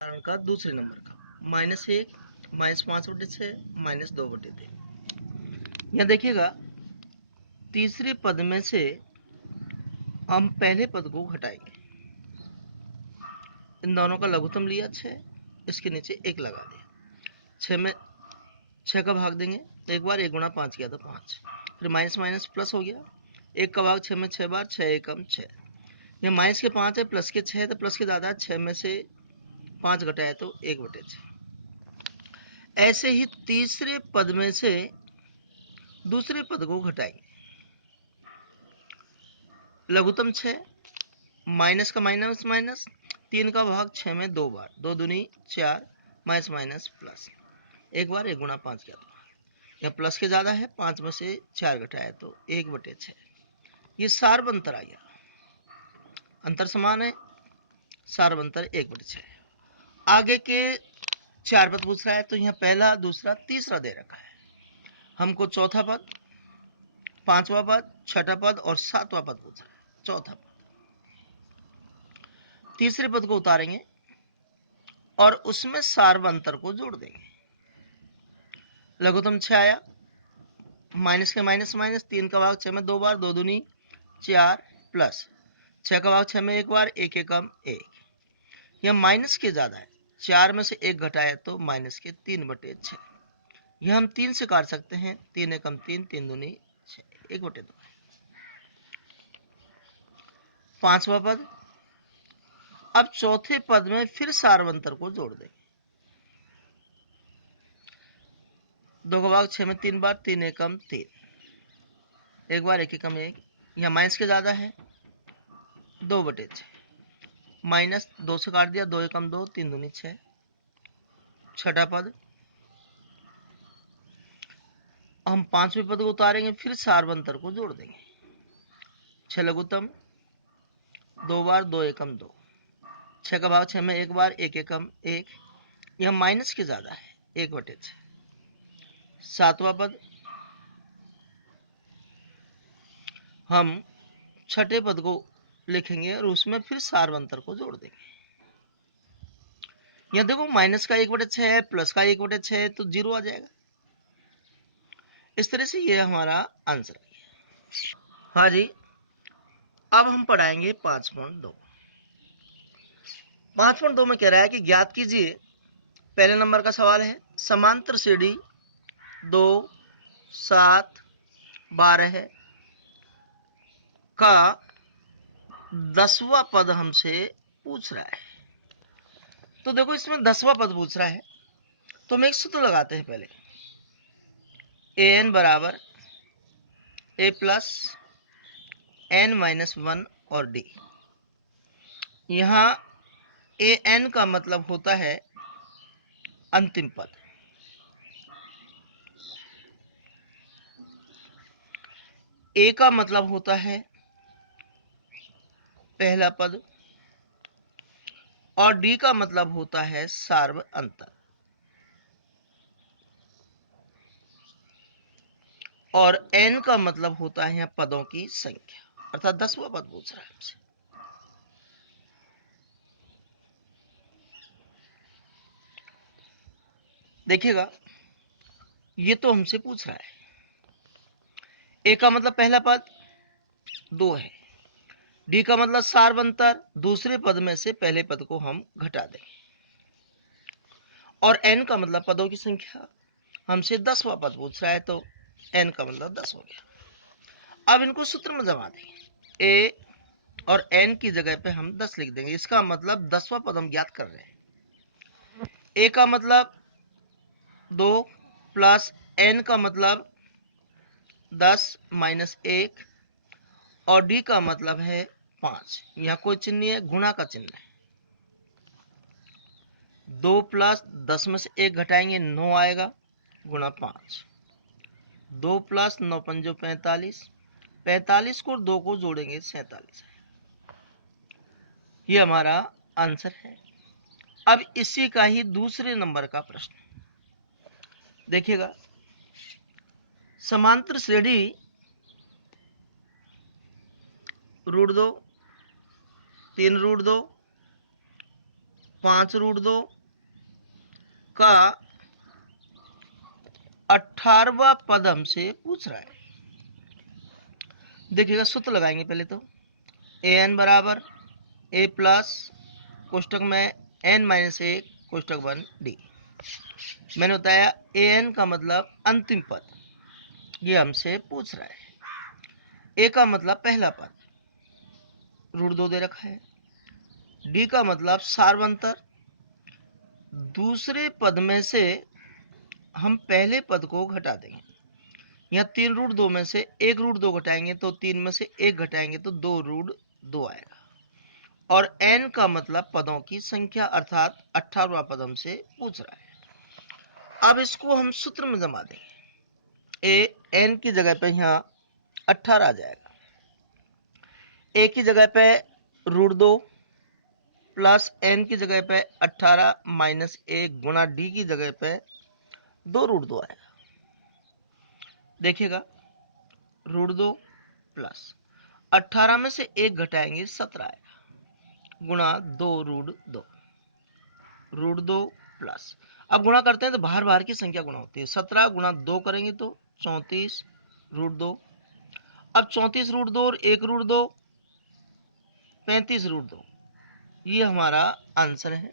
उदाहरण का दूसरे नंबर का -1 -5/6 -2/3। यहाँ देखिएगा तीसरे पद में से हम पहले पद को घटाएंगे। इन दोनों का लघुत्तम लिया 6, इसके नीचे 1 लगा दिया। 6 में 6 का भाग देंगे एक बार, 1 गुणा 5 किया तो 5, फिर माइनस माइनस प्लस हो गया। 1 का भाग 6 में 6 बार, 6 एकम 6। यह माइनस के 5 है, प्लस के 6 है तो प्लस के दादा 6 में से 5 घटाए तो 1/6। ऐसे ही तीसरे पद में से दूसरे पद को घटाएंगे। लघुत्तम 6, माइनस का माइनस माइनस, 3 का भाग 6 में 2 बार, 2 दूनी 4, माइनस माइनस प्लस, एक बार 1 गुणा 5 किया तो यह प्लस के ज़्यादा है, 5 में से 4 घटाया तो 1/6। ये सार्वंतर आ गया, अंतर समान है, सार्वंतर 1/6। आगे के 4 पद पूछ रहा है तो यहाँ पहला, दूसरा, तीसरा दे रखा है। हमको चौथा पद, पांचवा पद, छठा पद और सातवां पद पूछ रहा है। चौथा पद, तीसरे पद को उतारेंगे और उसमें सार्वंतर को जोड़ देंगे। लघुत्तम 6 आया, माइनस के माइनस माइनस, 3 का भाग 6 में 2 बार, 2 दूनी 4, प्लस 6 का भाग 6 में 1 बार, 1 एकम 1। यह माइनस के ज्यादा है, 4 में से 1 घटाए तो माइनस के 3/6। यह हम 3 से काट सकते हैं, 3 एकम 3, 3 दूनी 6, 1/2। पांचवा पद, अब चौथे पद में फिर सार्वंतर को जोड़ देंगे। 2 का भाग 6 में 3 बार, 3 एकम 3, एक बार 1 एकम 1। यहाँ माइनस के ज्यादा है, 2/6, माइनस 2 से काट दिया, 2 एकम 2, 3 दूनी 6। छठा पद, हम पांचवें पद को उतारेंगे, फिर सार्वंतर को जोड़ देंगे। 6 लघुत्तम 2 बार, 2 एकम 2, 6 का भाग 6 में 1 बार, 1 एकम 1। यह माइनस के ज्यादा है, 1/6। सातवां पद, हम छठे पद को लिखेंगे और उसमें फिर सार्वंतर को जोड़ देंगे। यह देखो माइनस का 1/6 है, प्लस का 1/6 है तो 0 आ जाएगा। इस तरह से यह हमारा आंसर है। हाँ जी, अब हम पढ़ाएंगे 5.2। 5.2 में कह रहा है कि ज्ञात कीजिए, पहले नंबर का सवाल है, समांतर श्रेणी 2, 7, 12 का 10वां पद हमसे पूछ रहा है। तो देखो इसमें 10वां पद पूछ रहा है तो हम एक सूत्र लगाते हैं पहले, an बराबर a प्लस n-1 और d। यहाँ an का मतलब होता है अंतिम पद, a का मतलब होता है पहला पद और d का मतलब होता है सार्व अंतर। और n का मतलब होता है यहाँ पदों की संख्या, अर्थात 10वां पद पूछ रहा है हमसे। देखिएगा ये तो हमसे पूछ रहा है, a का मतलब पहला पद 2 है, d का मतलब सार्वंतर, दूसरे पद में से पहले पद को हम घटा देंगे, और n का मतलब पदों की संख्या। हमसे 10वां पद पूछ रहा है तो n का मतलब 10 हो गया। अब इनको सूत्र में जमा देंगे, a और n की जगह पे हम 10 लिख देंगे। इसका मतलब 10वां पद हम ज्ञात कर रहे हैं। a का मतलब 2 प्लस n का मतलब 10 माइनस 1 और d का मतलब है 5। यहाँ कोई चिन्ह नहीं है, गुणा का चिन्ह है। 2 प्लस 10 में से 1 घटाएंगे 9 आएगा, गुणा 5। 2 प्लस 9 पंजो 45, 45 को 2 को जोड़ेंगे 47। ये हमारा आंसर है। अब इसी का ही दूसरे नंबर का प्रश्न देखिएगा, समांतर श्रेणी √2, 3 √2, 5√2 का 18वां पद हमसे पूछ रहा है। देखिएगा सूत्र लगाएंगे पहले तो, ए एन बराबर ए प्लस कोष्टक में n माइनस 1 कोष्टक 1 डी। मैंने बताया ए एन का मतलब अंतिम पद, ये हमसे पूछ रहा है। ए का मतलब पहला पद, √2 दे रखा है। डी का मतलब सार्वंतर, दूसरे पद में से हम पहले पद को घटा देंगे। यहाँ 3√2 में से 1√2 घटाएंगे तो 3 में से 1 घटाएंगे तो 2√2 आएगा। और n का मतलब पदों की संख्या, अर्थात 18वां पद हमसे पूछ रहा है। अब इसको हम सूत्र में जमा देंगे। ए n की जगह पे यहाँ 18 आ जाएगा, ए की जगह पे √2 प्लस n की जगह पे 18 माइनस 1 गुणा डी की जगह पे 2√2 आएगा। देखिएगा √2 प्लस 18 में से 1 घटाएंगे 17 आएगा, गुणा 2√2 √2 प्लस, अब गुणा करते हैं तो बाहर बाहर की संख्या गुणा होती है। 17 गुणा 2 करेंगे तो 34√2। अब 34√2 और 1√2 35√2, ये हमारा आंसर है।